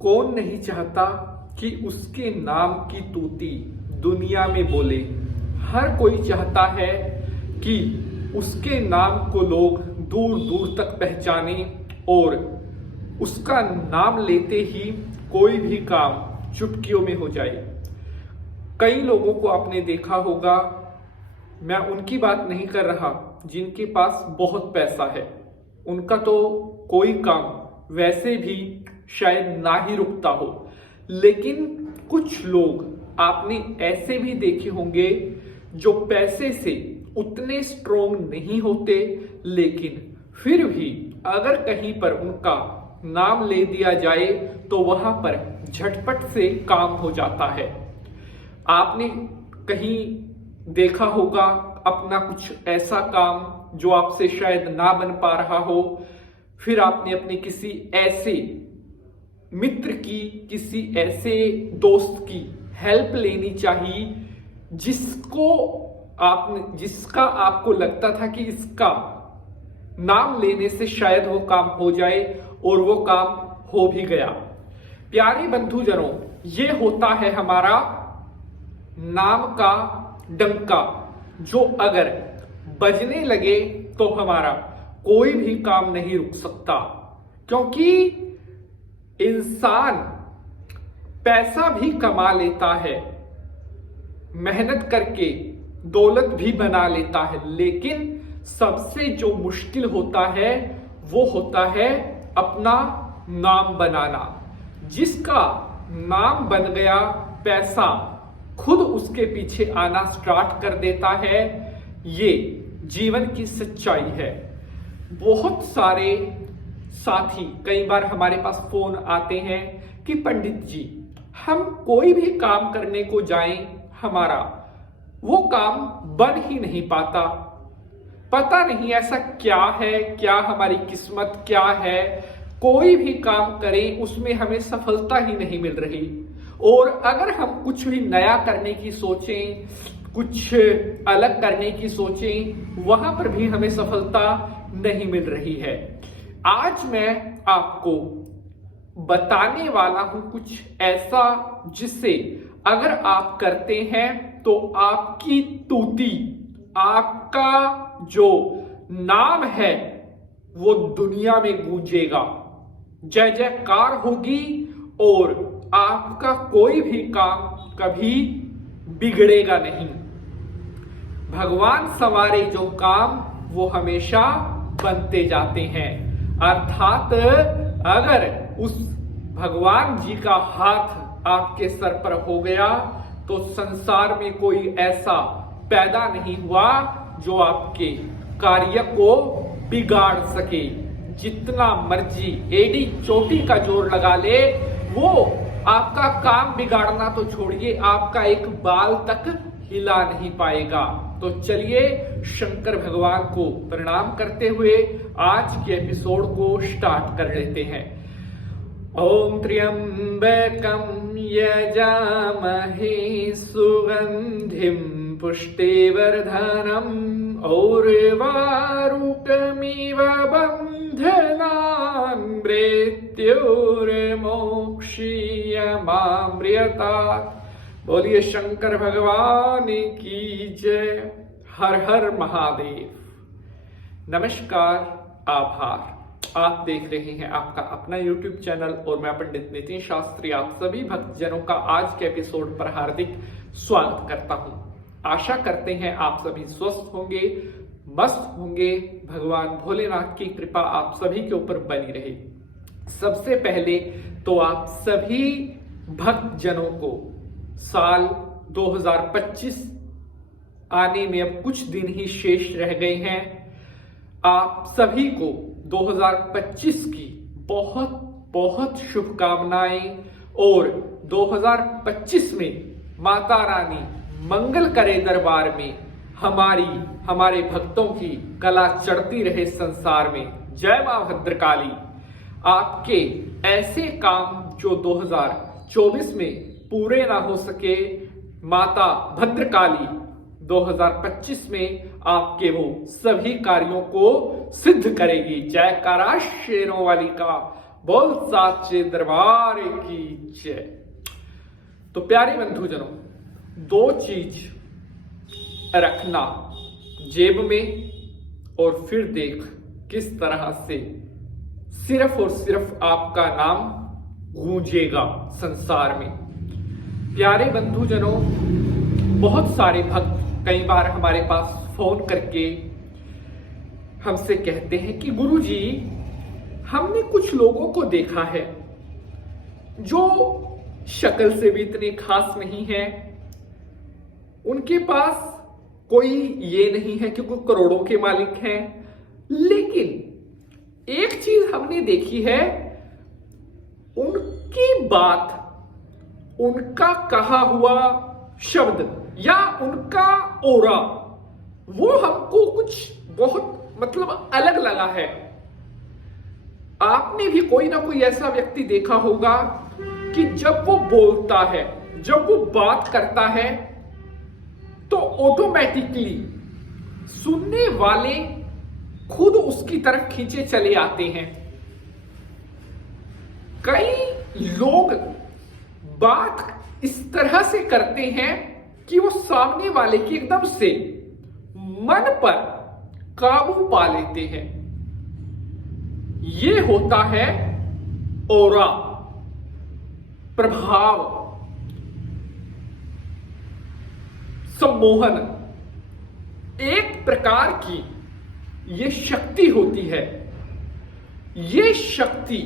कौन नहीं चाहता कि उसके नाम की तूती दुनिया में बोले। हर कोई चाहता है कि उसके नाम को लोग दूर दूर तक पहचाने और उसका नाम लेते ही कोई भी काम चुटकियों में हो जाए। कई लोगों को आपने देखा होगा, मैं उनकी बात नहीं कर रहा जिनके पास बहुत पैसा है, उनका तो कोई काम वैसे भी शायद ना ही रुकता हो, लेकिन कुछ लोग आपने ऐसे भी देखे होंगे जो पैसे से उतने स्ट्रोंग नहीं होते, लेकिन फिर भी अगर कहीं पर उनका नाम ले दिया जाए तो वहां पर झटपट से काम हो जाता है। आपने कहीं देखा होगा अपना कुछ ऐसा काम जो आपसे शायद ना बन पा रहा हो, फिर आपने अपने किसी ऐसे मित्र की, किसी ऐसे दोस्त की हेल्प लेनी चाहिए जिसका आपको लगता था कि इसका नाम लेने से शायद वो काम हो जाए, और वो काम हो भी गया। प्यारे बंधुजनों, ये होता है हमारा नाम का डंका, जो अगर बजने लगे तो हमारा कोई भी काम नहीं रुक सकता। क्योंकि इंसान पैसा भी कमा लेता है, मेहनत करके दौलत भी बना लेता है, लेकिन सबसे जो मुश्किल होता है वो होता है अपना नाम बनाना। जिसका नाम बन गया, पैसा खुद उसके पीछे आना स्टार्ट कर देता है। ये जीवन की सच्चाई है। बहुत सारे साथी, कई बार हमारे पास फोन आते हैं कि पंडित जी, हम कोई भी काम करने को जाएं, हमारा वो काम बन ही नहीं पाता। पता नहीं ऐसा क्या है, क्या हमारी किस्मत क्या है, कोई भी काम करें उसमें हमें सफलता ही नहीं मिल रही। और अगर हम कुछ भी नया करने की सोचें, कुछ अलग करने की सोचें, वहां पर भी हमें सफलता नहीं मिल रही है। आज मैं आपको बताने वाला हूं कुछ ऐसा जिससे अगर आप करते हैं तो आपकी तूती, आपका जो नाम है वो दुनिया में गूंजेगा, जय जयकार होगी, और आपका कोई भी काम कभी बिगड़ेगा नहीं। भगवान सवारे जो काम वो हमेशा बनते जाते हैं। अर्थात अगर उस भगवान जी का हाथ आपके सर पर हो गया तो संसार में कोई ऐसा पैदा नहीं हुआ जो आपके कार्य को बिगाड़ सके। जितना मर्जी एड़ी चोटी का जोर लगा ले, वो आपका काम बिगाड़ना तो छोड़िए, आपका एक बाल तक हिला नहीं पाएगा। तो चलिए शंकर भगवान को प्रणाम करते हुए आज के एपिसोड को स्टार्ट कर लेते हैं। ओम त्र्यंबकं यजामहे सुगंधिं पुष्टिवर्धनम् उर्वारुकमिव बन्धनान् मृत्युर्मोक्षीयमामृतात्। बोलिए शंकर भगवान की जय। हर हर महादेव। नमस्कार, आभार। आप देख रहे हैं आपका अपना YouTube चैनल और मैं पंडित नितिन शास्त्री आप सभी भक्तजनों का आज के एपिसोड पर हार्दिक स्वागत करता हूं। आशा करते हैं आप सभी स्वस्थ होंगे, मस्त होंगे। भगवान भोलेनाथ की कृपा आप सभी के ऊपर बनी रहे। सबसे पहले तो आप सभी भक्तजनों को साल 2025 आने में अब कुछ दिन ही शेष रह गए हैं। आप सभी को 2025 की बहुत बहुत शुभकामनाएं, और 2025 में माता रानी मंगल करे दरबार में हमारे भक्तों की कला चढ़ती रहे संसार में। जय मां भद्रकाली। आपके ऐसे काम जो 2024 में पूरे ना हो सके, माता भद्रकाली 2025 में आपके वो सभी कार्यों को सिद्ध करेगी। जयकारा शेरों वाली का। बोल साचे दरबार की जय। तो प्यारे बंधुजनों, दो चीज रखना जेब में और फिर देख किस तरह से सिर्फ और सिर्फ आपका नाम गूंजेगा संसार में। प्यारे बंधुजनों, बहुत सारे भक्त कई बार हमारे पास फोन करके हमसे कहते हैं कि गुरुजी, हमने कुछ लोगों को देखा है जो शक्ल से भी इतने खास नहीं है, उनके पास कोई ये नहीं है कि कोई करोड़ों के मालिक हैं, लेकिन एक चीज हमने देखी है, उनकी बात, उनका कहा हुआ शब्द या उनका ओरा, वो हमको कुछ बहुत अलग लगा है। आपने भी कोई ना कोई ऐसा व्यक्ति देखा होगा कि जब वो बोलता है, जब वो बात करता है, तो ऑटोमेटिकली सुनने वाले खुद उसकी तरफ खींचे चले आते हैं। कई लोग बात इस तरह से करते हैं कि वो सामने वाले की एकदम से मन पर काबू पा लेते हैं। ये होता है ऑरा, प्रभाव, सम्मोहन। एक प्रकार की ये शक्ति होती है। ये शक्ति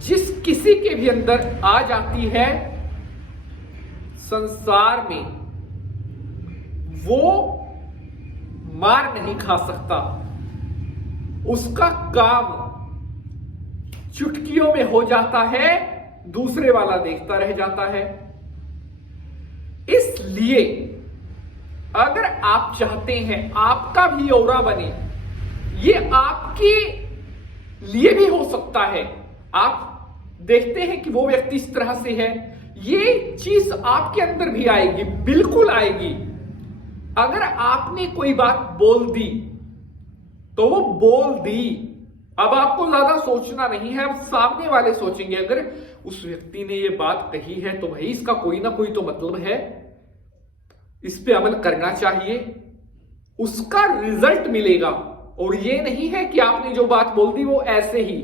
जिस किसी के भी अंदर आ जाती है, संसार में वो मार नहीं खा सकता। उसका काम चुटकियों में हो जाता है, दूसरे वाला देखता रह जाता है। इसलिए अगर आप चाहते हैं आपका भी ऑरा बने, ये आपके लिए भी हो सकता है। आप देखते हैं कि वो व्यक्ति इस तरह से है, ये चीज आपके अंदर भी आएगी, बिल्कुल आएगी। अगर आपने कोई बात बोल दी तो वो बोल दी, अब आपको ज्यादा सोचना नहीं है। अब सामने वाले सोचेंगे अगर उस व्यक्ति ने ये बात कही है तो भाई इसका कोई ना कोई तो मतलब है, इस पे अमल करना चाहिए, उसका रिजल्ट मिलेगा। और ये नहीं है कि आपने जो बात बोल दी वो ऐसे ही,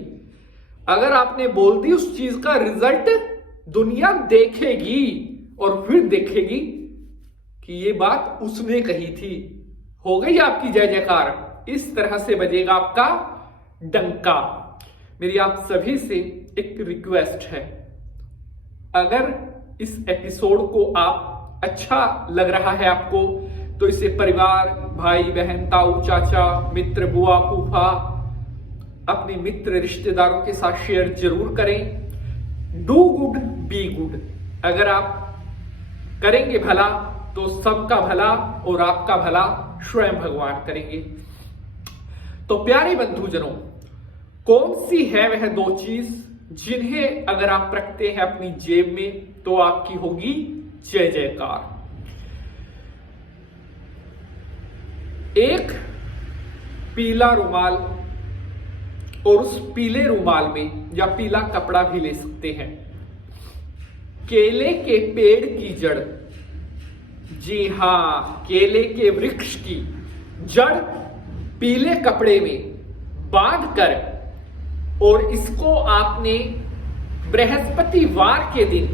अगर आपने बोल दी उस चीज का रिजल्ट दुनिया देखेगी और फिर देखेगी कि ये बात उसने कही थी। हो गई आपकी जय जयकार। इस तरह से बजेगा आपका डंका। मेरी आप सभी से एक रिक्वेस्ट है, अगर इस एपिसोड को आप अच्छा लग रहा है आपको, तो इसे परिवार, भाई बहन, ताऊ चाचा, मित्र, बुआ, फूफा, अपने मित्र रिश्तेदारों के साथ शेयर जरूर करें। Do good be good. अगर आप करेंगे भला तो सबका भला और आपका भला स्वयं भगवान करेंगे। तो प्यारे बंधुजनों, कौन सी है वह दो चीज जिन्हें अगर आप रखते हैं अपनी जेब में तो आपकी होगी जय जयकार। एक पीला रुमाल, और उस पीले रुमाल में या पीला कपड़ा भी ले सकते हैं। केले के पेड़ की जड़, जी हां, केले के वृक्ष की जड़ पीले कपड़े में बांधकर, और इसको आपने बृहस्पतिवार के दिन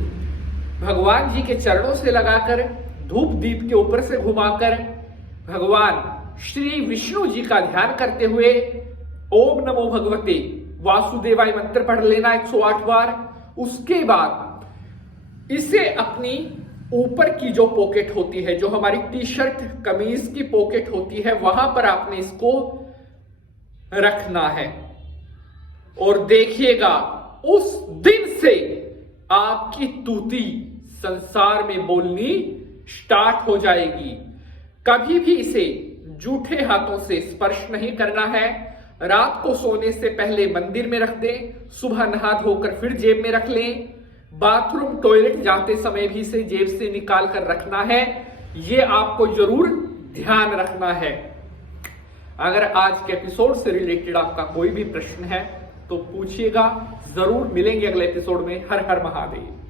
भगवान जी के चरणों से लगाकर धूप दीप के ऊपर से घुमाकर भगवान श्री विष्णु जी का ध्यान करते हुए ओम नमो भगवते वासुदेवाय मंत्र पढ़ लेना 108 बार। उसके बाद इसे अपनी ऊपर की जो पॉकेट होती है, जो हमारी टी शर्ट कमीज की पॉकेट होती है, वहां पर आपने इसको रखना है। और देखिएगा उस दिन से आपकी तूती संसार में बोलनी स्टार्ट हो जाएगी। कभी भी इसे जूठे हाथों से स्पर्श नहीं करना है। रात को सोने से पहले मंदिर में रख दें, सुबह नहा धोकर फिर जेब में रख लें। बाथरूम टॉयलेट जाते समय भी इसे जेब से निकाल कर रखना है। ये आपको जरूर ध्यान रखना है। अगर आज के एपिसोड से रिलेटेड आपका कोई भी प्रश्न है तो पूछिएगा, जरूर मिलेंगे अगले एपिसोड में। हर हर महादेव।